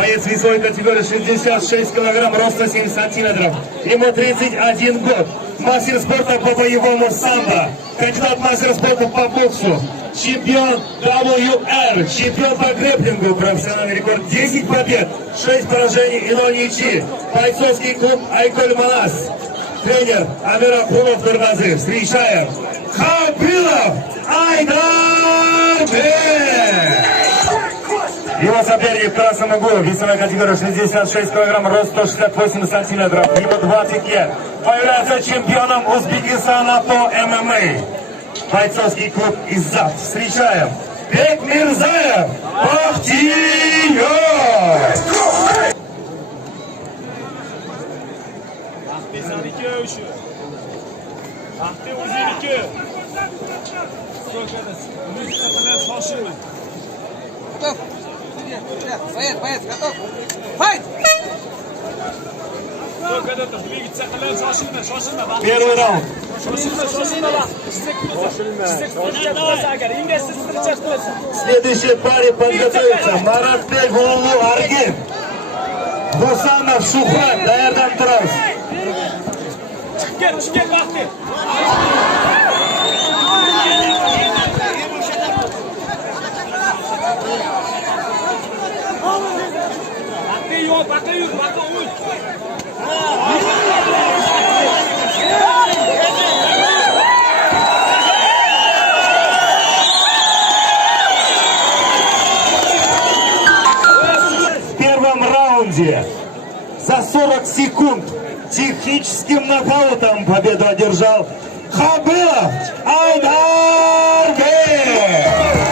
Боец весовой категории 66 килограмм, роста 7 сантиметров. Ему 31 год. Мастер спорта по боевому самбо. Кандидат мастера спорта по боксу. Чемпион WR. Чемпион по грэпплингу. Профессиональный рекорд 10 побед, 6 поражений и 0 ничьи. Бойцовский клуб Айколь Манас. Тренер Амир Ахунов Турбазы. Встречаем Хабилов Айдар Бек. Его соперник в красном углу, весовая категория 66 килограмм, рост 168 сантиметров, ему 20 лет. Появляется чемпионом Узбекистана по ММА. Бойцовский клуб Иззат. Встречаем Бекмирзаев Бахтиер. Боец, готов? Файт! Первый раунд. Следующий парень подготовится. Маратбек Гулу Аргин. Хусанов Шухрат. Даярдан Турабыз. В первом раунде за 40 секунд техническим нокаутом победу одержал Хабилов Айдар Бек.